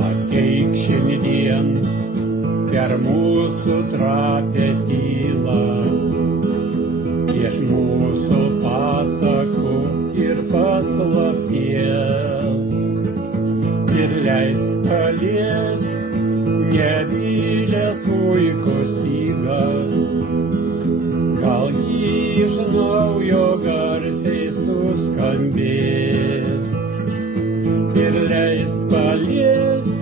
Ateik šiandien per mūsų trapią tylą, prieš mūsų pasakų ir paslapties, ir leisk paliest nebylės smuiko stygą, gal ji iš naujo garsiai suskambės, ir leisk paliest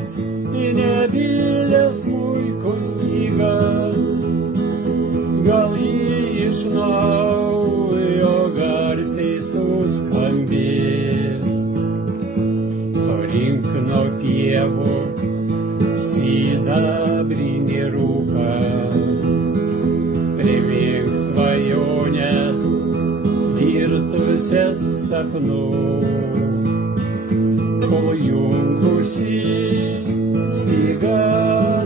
nebylės smuiko stygą, gal ji iš naujo garsiai suskambės. Surink nuo pievų sidabrinį rūką, primink svajonės virtusias sapnų, kol jungusi styga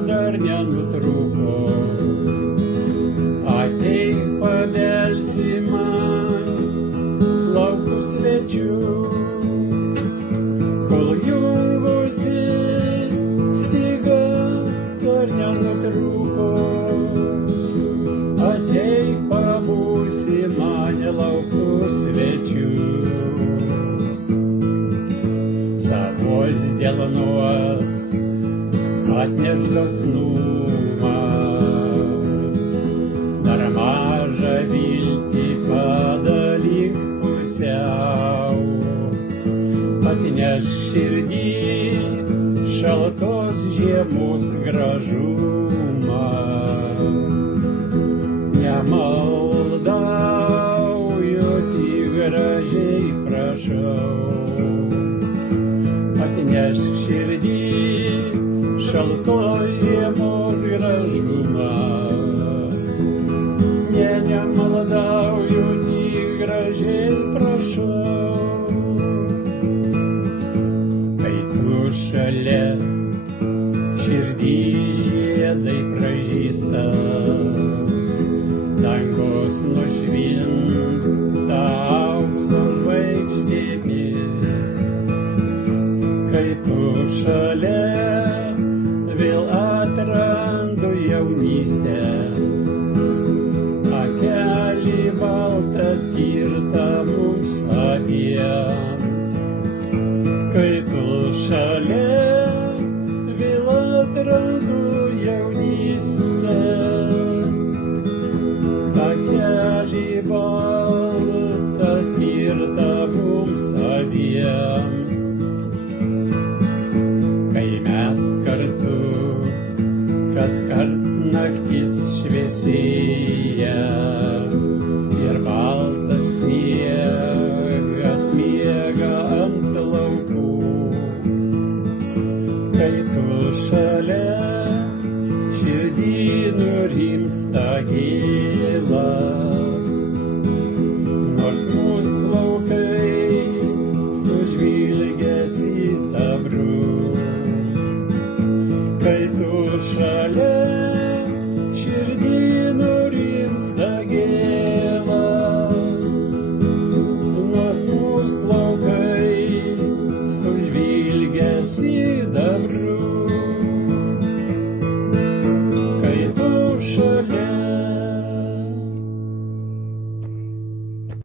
dar nenutrūko. Ateik pabelsi man laukų svečių, kol jungusi styga dar nenutrūko. Ateik pabūsi mane laukų svečių. Savos dėlanos atneš dosnumą, dar mažą viltį padalink pusiau, atneš širdį šaltos žiemos gražumą. Nemaldauju, tik gražiai prašau, atnešk širdį šaltos žiemos gražumą. Nemaldauju, tik gražiai prašau. Kai tu šalia, širdį žiedai pražįsta, dangus nušvinta aukso žvaigždėmis. Kai tu šalia, vėl atrandu jaunystę, takelį baltą skirtą mums abiems. Kai tu šalia, vėl atrandu jaunystę, takelį baltą skirtą mums abiems. Kai mes kartu, kaskart naktis šviesėja ir baltas sniegas miega ant laukų. Kai tu šalia, širdį nurimsta gėla, nors mūsų plaukai sužvilgia sidabru. Kai tu šalia, širdį nurimsta gėla, nors mūsų plaukai sužvilgia sidabru.